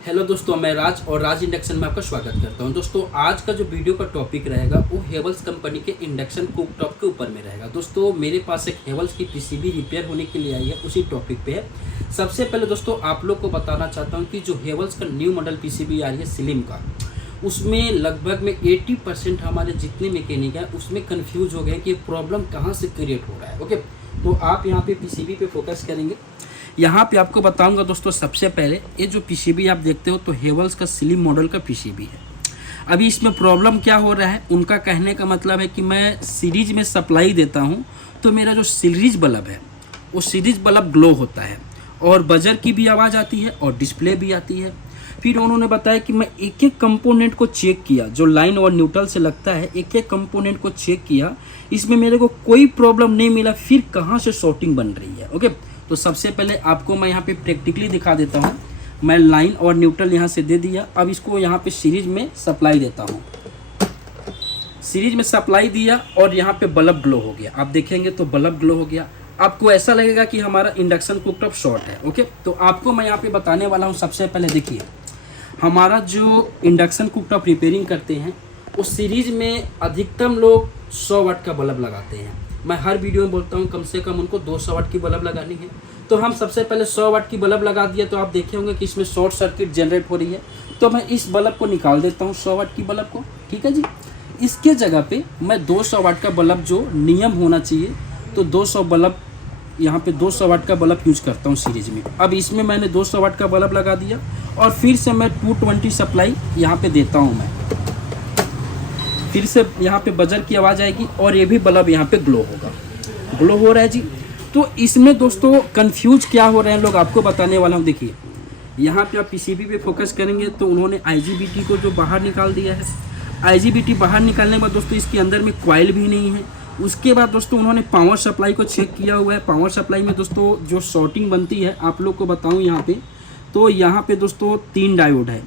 Hello दोस्तों, मैं राज और राज इंडक्शन में आपका स्वागत करता हूं। दोस्तों, आज का जो वीडियो का टॉपिक रहेगा वो हेवल्स कंपनी के इंडक्शन कुकटॉप के ऊपर में रहेगा। दोस्तों, मेरे पास एक हेवल्स की पीसीबी रिपेयर होने के लिए आई है, उसी टॉपिक पे है। सबसे पहले दोस्तों आप लोग को बताना चाहता हूँ कि जो हेवल्स का न्यू मॉडल पीसीबी आ रही है स्लिम का, उसमें लगभग में 80% हमारे जितने मैकेनिक हैं उसमें कन्फ्यूज हो गए कि प्रॉब्लम कहाँ से क्रिएट हो रहा है। ओके, तो आप यहाँ पे पीसीबी पे फोकस करेंगे। यहाँ पे आपको बताऊंगा दोस्तों, सबसे पहले ये जो पीसीबी आप देखते हो तो हेवल्स का स्लिम मॉडल का पीसीबी है। अभी इसमें प्रॉब्लम क्या हो रहा है, उनका कहने का मतलब है कि मैं सीरीज में सप्लाई देता हूँ तो मेरा जो सीरीज बल्ब है वो सीरीज बल्ब ग्लो होता है और बजर की भी आवाज़ आती है और डिस्प्ले भी आती है। फिर उन्होंने बताया कि मैं एक एक कंपोनेंट को चेक किया, जो लाइन और न्यूट्रल से लगता है एक एक कंपोनेंट को चेक किया, इसमें मेरे को कोई प्रॉब्लम नहीं मिला। फिर कहाँ से शॉर्टिंग बन रही है। ओके, तो सबसे पहले आपको मैं यहाँ पे प्रैक्टिकली दिखा देता हूँ। मैं लाइन और न्यूट्रल यहाँ से दे दिया, अब इसको यहाँ पे सीरीज में सप्लाई देता हूँ। सीरीज में सप्लाई दिया और यहाँ पे बल्ब ग्लो हो गया। आप देखेंगे तो बल्ब ग्लो हो गया। आपको ऐसा लगेगा कि हमारा इंडक्शन कुकटॉप शॉर्ट है। ओके, तो आपको मैं यहाँ पे बताने वाला हूँ। सबसे पहले देखिए, हमारा जो इंडक्शन कुकटॉप रिपेयरिंग करते हैं उस सीरीज में अधिकतम लोग 100 वाट का बल्ब लगाते हैं। मैं हर वीडियो में बोलता हूँ कम से कम उनको 200 वाट की बल्ब लगानी है। तो हम सबसे पहले 100 वाट की बल्ब लगा दिया, तो आप देखे होंगे कि इसमें शॉर्ट सर्किट जनरेट हो रही है। तो मैं इस बल्ब को निकाल देता हूँ, 100 वाट की बल्ब को। ठीक है जी, इसके जगह पे मैं 200 वाट का बल्ब जो नियम होना चाहिए, तो 200 बल्ब यहाँ पे 200 वाट का बल्ब यूज करता हूँ सीरीज में। अब इसमें मैंने 200 वाट का बल्ब लगा दिया और फिर से मैं 220 सप्लाई यहाँ पे देता हूँ। मैं फिर से यहाँ पे बजर की आवाज़ आएगी और ये भी बल्ब यहाँ पे ग्लो होगा। ग्लो हो रहा है जी। तो इसमें दोस्तों कंफ्यूज क्या हो रहे हैं लोग, आपको बताने वाला हूँ। देखिए, यहाँ पे आप पीसीबी पे फोकस करेंगे तो उन्होंने आईजीबीटी को जो बाहर निकाल दिया है। आईजीबीटी बाहर निकालने के बाद दोस्तों इसके अंदर में कॉइल भी नहीं है। उसके बाद दोस्तों उन्होंने पावर सप्लाई को चेक किया हुआ है। पावर सप्लाई में दोस्तों जो शॉर्टिंग बनती है, आप लोग को बताऊँ यहाँ पे, तो यहाँ पे दोस्तों 3 डायोड है।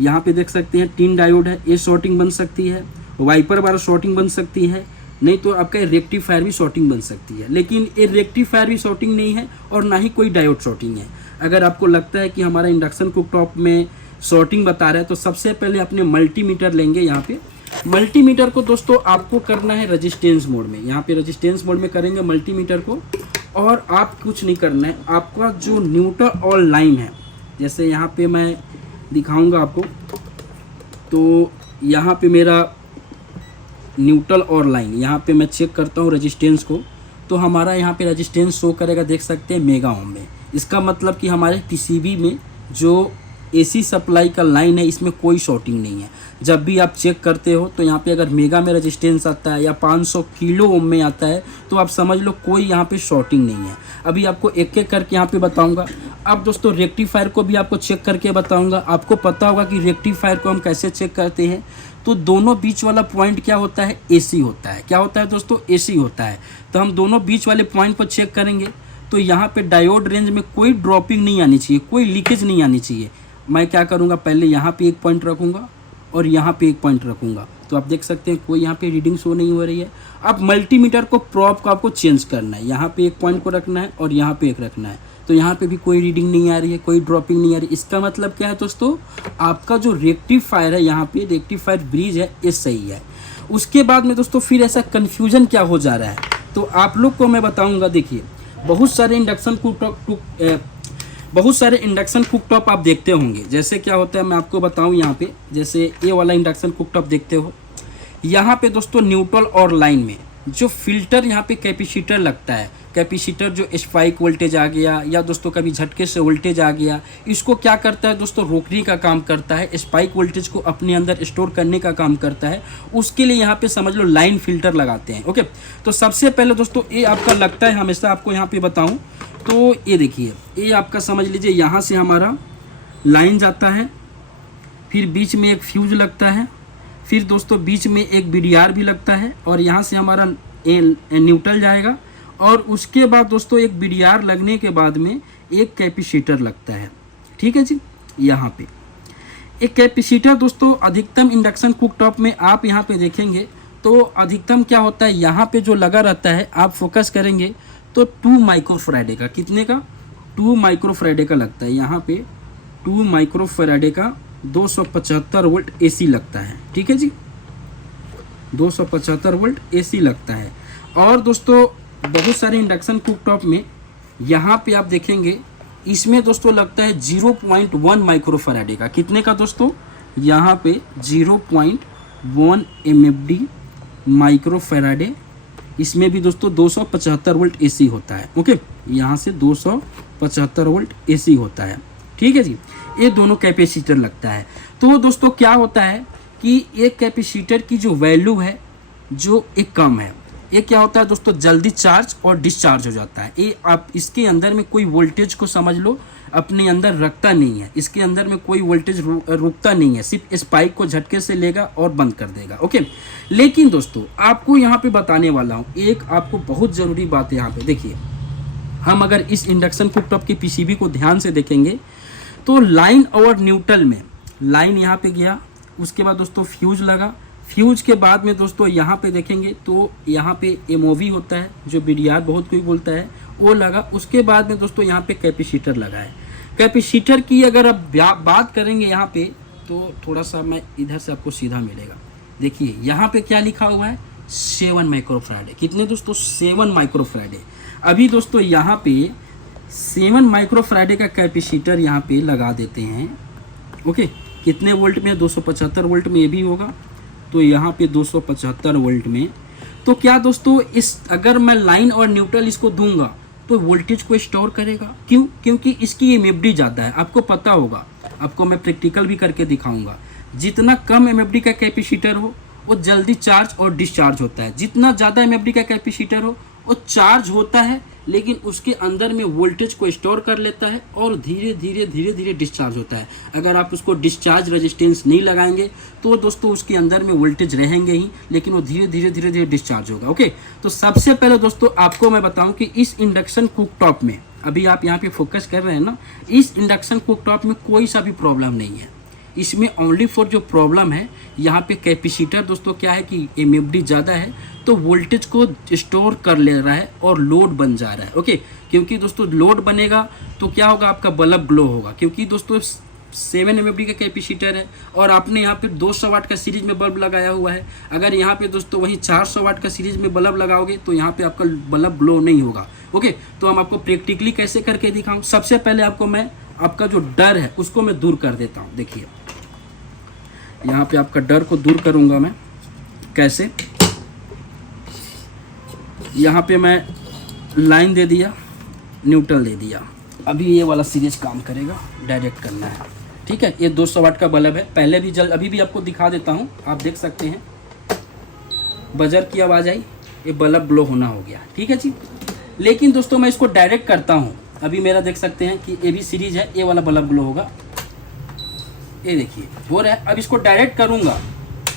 यहाँ पे देख सकते हैं 3 डायोड है। ये शॉर्टिंग बन सकती है, वाइपर वाला शॉर्टिंग बन सकती है, नहीं तो आपका रेक्टिफायर भी शॉर्टिंग बन सकती है। लेकिन ये रेक्टिफायर भी शॉर्टिंग नहीं है और ना ही कोई डायोड शॉर्टिंग है। अगर आपको लगता है कि हमारा इंडक्शन कुकटॉप में शॉर्टिंग बता रहा है तो सबसे पहले अपने मल्टीमीटर लेंगे। यहाँ पे मल्टीमीटर को दोस्तों आपको करना है रेजिस्टेंस मोड में। यहाँ पे रेजिस्टेंस मोड में करेंगे मल्टीमीटर को, और आप कुछ नहीं करना है। आपका जो न्यूट्रल और लाइन है, जैसे यहाँ पे मैं दिखाऊंगा आपको, तो यहाँ पे मेरा न्यूट्रल और लाइन, यहाँ पे मैं चेक करता हूँ रेजिस्टेंस को, तो हमारा यहाँ पे रेजिस्टेंस शो करेगा, देख सकते हैं मेगा ओम में। इसका मतलब कि हमारे पीसीबी में जो एसी सप्लाई का लाइन है इसमें कोई शॉर्टिंग नहीं है। जब भी आप चेक करते हो तो यहाँ पे अगर मेगा में रेजिस्टेंस आता है या 500 किलो ओम में आता है तो आप समझ लो कोई यहाँ पे शॉर्टिंग नहीं है। अभी आपको एक एक करके यहाँ पे बताऊँगा। अब दोस्तों रेक्टिफायर को भी आपको चेक करके बताऊँगा। आपको पता होगा कि रेक्टिफायर को हम कैसे चेक करते हैं, तो दोनों बीच वाला पॉइंट क्या होता है, एसी होता है। क्या होता है दोस्तों, एसी होता है। तो हम दोनों बीच वाले पॉइंट पर चेक करेंगे तो यहाँ पे डायोड रेंज में कोई ड्रॉपिंग नहीं आनी चाहिए, कोई लीकेज नहीं आनी चाहिए। मैं क्या करूँगा, पहले यहाँ पे एक पॉइंट रखूँगा और यहाँ पे एक पॉइंट रखूँगा, तो आप देख सकते हैं कोई यहाँ पे रीडिंग शो नहीं हो रही है। अब मल्टीमीटर को प्रोब को आपको चेंज करना है, यहाँ पे एक पॉइंट को रखना है और यहाँ पे एक रखना है, तो यहाँ पे भी कोई रीडिंग नहीं आ रही है, कोई ड्रॉपिंग नहीं आ रही। इसका मतलब क्या है दोस्तों, आपका जो रेक्टिफायर है, यहाँ पे रेक्टिफायर ब्रिज है, ये सही है। उसके बाद में दोस्तों फिर ऐसा कन्फ्यूजन क्या हो जा रहा है, तो आप लोग को मैं बताऊँगा। देखिए, बहुत सारे इंडक्शन कुकटॉप आप देखते होंगे। जैसे क्या होता है मैं आपको बताऊं, यहाँ पे जैसे ये वाला इंडक्शन कुकटॉप देखते हो, यहाँ पे दोस्तों न्यूट्रल और लाइन में जो फिल्टर यहाँ पे कैपेसिटर लगता है, कैपेसिटर जो स्पाइक वोल्टेज आ गया या दोस्तों कभी झटके से वोल्टेज आ गया, इसको क्या करता है दोस्तों, रोकने का काम करता है, स्पाइक वोल्टेज को अपने अंदर स्टोर करने का काम करता है। उसके लिए यहाँ पे समझ लो लाइन फिल्टर लगाते हैं। ओके, तो सबसे पहले दोस्तों ये आपका लगता है, हमेशा आपको यहाँ पे बताऊँ तो ये देखिए, ये आपका समझ लीजिए यहाँ से हमारा लाइन जाता है, फिर बीच में एक फ्यूज लगता है, फिर दोस्तों बीच में एक बीडीआर भी लगता है, और यहाँ से हमारा न्यूट्रल जाएगा, और उसके बाद दोस्तों एक बीडीआर लगने के बाद में एक कैपेसिटर लगता है। ठीक है जी, यहाँ पे एक कैपेसिटर दोस्तों अधिकतम इंडक्शन कुकटॉप में आप यहाँ पे देखेंगे तो अधिकतम क्या होता है, यहाँ पे जो लगा रहता है, आप फोकस करेंगे तो 2 माइक्रोफैराडे का, कितने का, 2 माइक्रोफैराडे का लगता है। यहाँ पे 2 माइक्रोफैराडे का 275 वोल्ट AC लगता है। ठीक है जी, 275 वोल्ट AC लगता है। और दोस्तों बहुत सारे इंडक्शन कुकटॉप में यहाँ पे आप देखेंगे इसमें दोस्तों लगता है 0.1 माइक्रोफैराडे का। कितने का दोस्तों? यहाँ पे 0.1 MFD माइक्रोफैराडे। इसमें भी दोस्तों 275 वोल्ट AC होता है। ओके, यहाँ से 275 वोल्ट AC होता है। ठीक है जी, ये दोनों कैपेसिटर लगता है। तो दोस्तों क्या होता है कि एक कैपेसिटर की जो वैल्यू है जो एक कम है, ये क्या होता है दोस्तों, जल्दी चार्ज और डिस्चार्ज हो जाता है। ये आप इसके अंदर में कोई वोल्टेज को समझ लो अपने अंदर रखता नहीं है, इसके अंदर में कोई वोल्टेज रुकता नहीं है, सिर्फ स्पाइक को झटके से लेगा और बंद कर देगा। ओके, लेकिन दोस्तों आपको यहाँ पे बताने वाला हूँ एक आपको बहुत ज़रूरी बात है। यहाँ पे देखिए, हम अगर इस इंडक्शन कुकटॉप के PCB को ध्यान से देखेंगे तो लाइन और न्यूट्रल में लाइन यहाँ पे गया, उसके बाद दोस्तों फ्यूज लगा, फ्यूज के बाद में दोस्तों यहाँ पे देखेंगे तो यहाँ पे MOV होता है जो BDR बहुत कोई बोलता है, वो लगा। उसके बाद में दोस्तों यहाँ पे कैपेसिटर लगा है। कैपेसिटर की अगर अब बात करेंगे यहाँ पे तो थोड़ा सा मैं इधर से आपको सीधा मिलेगा। देखिए यहाँ पे क्या लिखा हुआ है, 7 माइक्रोफैराडे। कितने दोस्तों? 7 माइक्रोफैराडे। अभी दोस्तों यहाँ पे 7 माइक्रोफैराडे का कैपेसिटर यहाँ पे लगा देते हैं। ओके, कितने वोल्ट में? 275 वोल्ट में ये भी होगा, तो यहाँ पे 275 वोल्ट में। तो क्या दोस्तों इस अगर मैं लाइन और न्यूट्रल इसको दूंगा तो वोल्टेज को स्टोर करेगा। क्यों? क्योंकि इसकी MFD ज़्यादा है। आपको पता होगा, आपको मैं प्रैक्टिकल भी करके दिखाऊंगा। जितना कम MFD का कैपेसिटर हो वो जल्दी चार्ज और डिस्चार्ज होता है, जितना ज़्यादा MFD का कैपेसिटर हो वो चार्ज होता है लेकिन उसके अंदर में वोल्टेज को स्टोर कर लेता है और धीरे धीरे डिस्चार्ज होता है। अगर आप उसको डिस्चार्ज रेजिस्टेंस नहीं लगाएंगे तो दोस्तों उसके अंदर में वोल्टेज रहेंगे ही, लेकिन वो धीरे धीरे डिस्चार्ज होगा। ओके, तो सबसे पहले दोस्तों आपको मैं बताऊं कि इस इंडक्शन कुकटॉप में अभी आप यहाँ पे फोकस कर रहे हैं ना, इस इंडक्शन कुकटॉप में कोई सा भी प्रॉब्लम नहीं है। इसमें ओनली फॉर जो प्रॉब्लम है यहाँ पे कैपेसिटर दोस्तों क्या है कि MFD ज़्यादा है तो वोल्टेज को स्टोर कर ले रहा है और लोड बन जा रहा है। ओके, क्योंकि दोस्तों लोड बनेगा तो क्या होगा, आपका बल्ब ग्लो होगा। क्योंकि दोस्तों 7 MFD का कैपेसिटर है और आपने यहाँ पे 200 वाट का सीरीज में बल्ब लगाया हुआ है। अगर यहाँ पे दोस्तों वहीं 400 वाट का सीरीज में बल्ब लगाओगे तो यहाँ पे आपका बल्ब ग्लो नहीं होगा। ओके, तो हम आपको प्रैक्टिकली कैसे करके दिखाऊँ। सबसे पहले आपको मैं आपका जो डर है उसको मैं दूर कर देता हूँ। देखिए यहाँ पे आपका डर को दूर करूँगा मैं कैसे। यहाँ पे मैं लाइन दे दिया, न्यूट्रल दे दिया। अभी ये वाला सीरीज काम करेगा, डायरेक्ट करना है। ठीक है, ये 200 वाट का बल्ब है। पहले भी अभी भी आपको दिखा देता हूँ, आप देख सकते हैं बजर की आवाज़ आई, ये बल्ब ग्लो होना हो गया। ठीक है जी, लेकिन दोस्तों मैं इसको डायरेक्ट करता हूँ। अभी मेरा देख सकते हैं कि ये भी सीरीज है, ये वाला बल्ब ग्लो होगा। ये देखिए हो रहा है। अब इसको डायरेक्ट करूँगा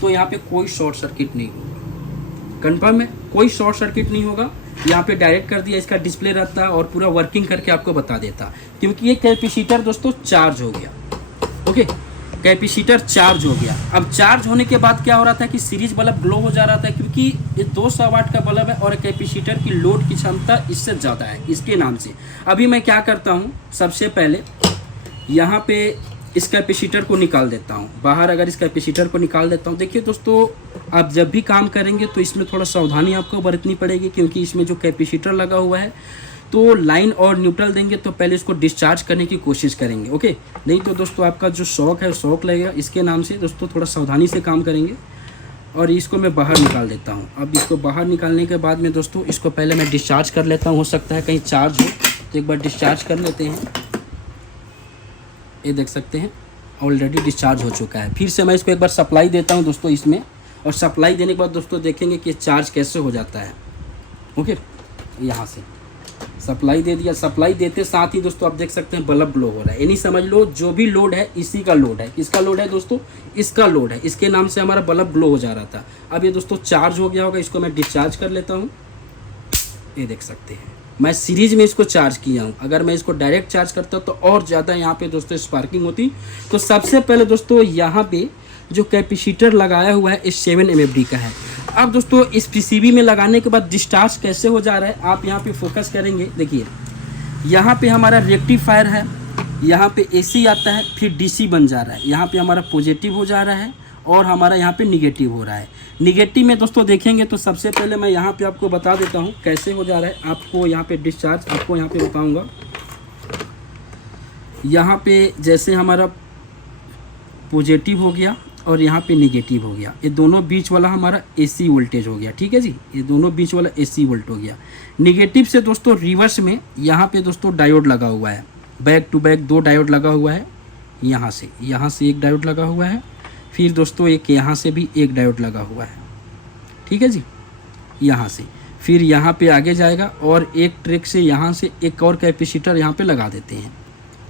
तो यहाँ पे कोई शॉर्ट सर्किट नहीं होगा। कंफर्म है, कोई शॉर्ट सर्किट नहीं होगा। यहाँ पे डायरेक्ट कर दिया, इसका डिस्प्ले रहता है और पूरा वर्किंग करके आपको बता देता, क्योंकि ये कैपेसिटर दोस्तों चार्ज हो गया। ओके, कैपेसिटर चार्ज हो गया। अब चार्ज होने के बाद क्या हो रहा था कि सीरीज बल्ब ग्लो हो जा रहा था, क्योंकि ये 200 वाट का बल्ब है और कैपेसिटर की लोड की क्षमता इससे ज़्यादा है, इसके नाम से। अभी मैं क्या करता हूँ, सबसे पहले यहाँ पे इस कैपेसिटर को निकाल देता हूँ बाहर। अगर इस कैपेसिटर को निकाल देता हूँ, देखिए दोस्तों आप जब भी काम करेंगे तो इसमें थोड़ा सावधानी आपको बरतनी पड़ेगी, क्योंकि इसमें जो कैपेसिटर लगा हुआ है तो लाइन और न्यूट्रल देंगे तो पहले इसको डिस्चार्ज करने की कोशिश करेंगे। ओके, नहीं तो दोस्तों आपका जो शॉक है शॉक लगेगा। इसके नाम से दोस्तों थोड़ा सावधानी से काम करेंगे। और इसको मैं बाहर निकाल देता हूँ। अब इसको बाहर निकालने के बाद में दोस्तों इसको पहले मैं डिस्चार्ज कर लेता हूँ। हो सकता है कहीं चार्ज हो तो एक बार डिस्चार्ज कर लेते हैं। ये देख सकते हैं ऑलरेडी डिस्चार्ज हो चुका है। फिर से मैं इसको एक बार सप्लाई देता हूं दोस्तों इसमें, और सप्लाई देने के बाद दोस्तों देखेंगे कि चार्ज कैसे हो जाता है। ओके, यहाँ से सप्लाई दे दिया। सप्लाई देते साथ ही दोस्तों आप देख सकते हैं बल्ब ग्लो हो रहा है। यानी समझ लो जो भी लोड है इसी का लोड है। किसका लोड है दोस्तों? इसका लोड है। इसके नाम से हमारा बल्ब ग्लो हो जा रहा था। अब ये दोस्तों चार्ज हो गया होगा। इसको मैं डिस्चार्ज कर लेता हूँ। ये देख सकते हैं मैं सीरीज में इसको चार्ज किया हूँ। अगर मैं इसको डायरेक्ट चार्ज करता तो और ज़्यादा यहाँ पे दोस्तों स्पार्किंग होती। तो सबसे पहले दोस्तों यहाँ पे जो कैपेसिटर लगाया हुआ है इस 7 MFD का है। अब दोस्तों इस PCB में लगाने के बाद डिस्चार्ज कैसे हो जा रहा है आप यहाँ पे फोकस करेंगे। देखिए यहाँ पे हमारा रेक्टिफायर है यहाँ पे AC आता है, फिर DC बन जा रहा है, यहाँ पे हमारा पॉजिटिव हो जा रहा है और हमारा यहाँ पे निगेटिव हो रहा है। निगेटिव में दोस्तों देखेंगे तो सबसे पहले मैं यहाँ पे आपको बता देता हूँ कैसे हो जा रहा है। आपको यहाँ पे डिस्चार्ज आपको यहाँ पे बताऊँगा। यहाँ पे जैसे हमारा पॉजिटिव हो गया और यहाँ पे निगेटिव हो गया, ये दोनों बीच वाला हमारा AC वोल्टेज हो गया, ठीक है जी, ये दोनों बीच वाला AC वोल्ट हो गया। निगेटिव से दोस्तों रिवर्स में यहाँ पे दोस्तों डायोड लगा हुआ है, बैक टू बैक 2 डायोड लगा हुआ है। यहाँ से एक डायोड लगा हुआ है, फिर दोस्तों एक यहाँ से भी एक डायोड लगा हुआ है, ठीक है जी। यहाँ से फिर यहाँ पे आगे जाएगा और एक ट्रैक से यहाँ से एक और कैपेसिटर यहाँ पे लगा देते हैं।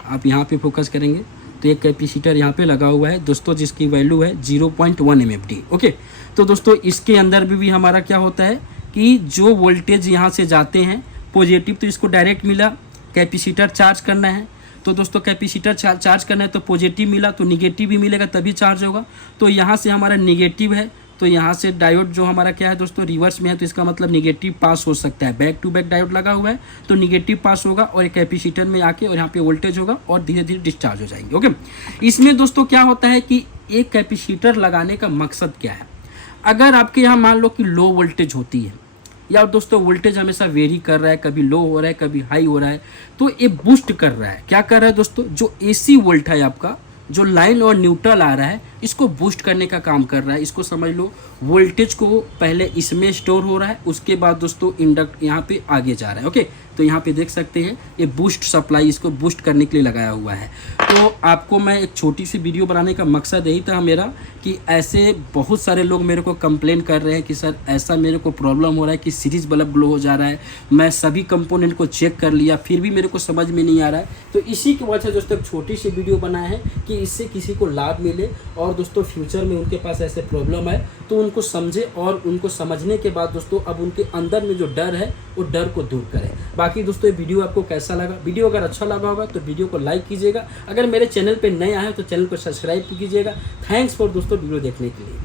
आप यहाँ पे फोकस करेंगे तो एक कैपेसिटर यहाँ पे लगा हुआ है दोस्तों, जिसकी वैल्यू है 0.1 MFD। ओके, तो दोस्तों इसके अंदर भी हमारा क्या होता है कि जो वोल्टेज यहाँ से जाते हैं पॉजिटिव, तो इसको डायरेक्ट मिला, कैपेसिटर चार्ज करना है तो दोस्तों कैपेसिटर चार्ज करना है तो पॉजिटिव मिला, तो निगेटिव भी मिलेगा तभी चार्ज होगा। तो यहाँ से हमारा निगेटिव है, तो यहाँ से डायोड जो हमारा क्या है दोस्तों रिवर्स में है, तो इसका मतलब निगेटिव पास हो सकता है। बैक टू बैक डायोड लगा हुआ है तो निगेटिव पास होगा और एक कैपेसिटर में आके और यहाँ पे वोल्टेज होगा और धीरे धीरे डिस्चार्ज हो जाएंगे। ओके, इसमें दोस्तों क्या होता है कि एक कैपेसिटर लगाने का मकसद क्या है। अगर आपके यहाँ मान लो कि लो वोल्टेज होती है या दोस्तों वोल्टेज हमेशा वेरी कर रहा है, कभी लो हो रहा है कभी हाई हो रहा है, तो ये बूस्ट कर रहा है। क्या कर रहा है दोस्तों, जो AC वोल्ट है आपका, जो लाइन और न्यूट्रल आ रहा है, इसको बूस्ट करने का काम कर रहा है। इसको समझ लो वोल्टेज को पहले इसमें स्टोर हो रहा है, उसके बाद दोस्तों इंडक्ट यहाँ पे आगे जा रहा है। ओके, तो यहाँ पे देख सकते हैं ये बूस्ट सप्लाई, इसको बूस्ट करने के लिए लगाया हुआ है। तो आपको मैं एक छोटी सी वीडियो बनाने का मकसद यही था मेरा कि ऐसे बहुत सारे लोग मेरे को कंप्लेन कर रहे हैं कि सर ऐसा मेरे को प्रॉब्लम हो रहा है कि सीरीज बल्ब ग्लो हो जा रहा है, मैं सभी कंपोनेंट को चेक कर लिया फिर भी मेरे को समझ में नहीं आ रहा है। तो इसी की वजह से दोस्तों एक छोटी सी वीडियो बनाया है कि इससे किसी को लाभ मिले और दोस्तों फ्यूचर में उनके पास ऐसे प्रॉब्लम है तो उनको समझे और उनको समझने के बाद दोस्तों अब उनके अंदर में जो डर है वो डर को दूर करें। बाकी दोस्तों ये वीडियो आपको कैसा लगा, वीडियो अगर अच्छा लगा होगा तो वीडियो को लाइक कीजिएगा, अगर मेरे चैनल पे नए आए तो चैनल को सब्सक्राइब कीजिएगा। थैंक्स फॉर दोस्तों वीडियो देखने के लिए।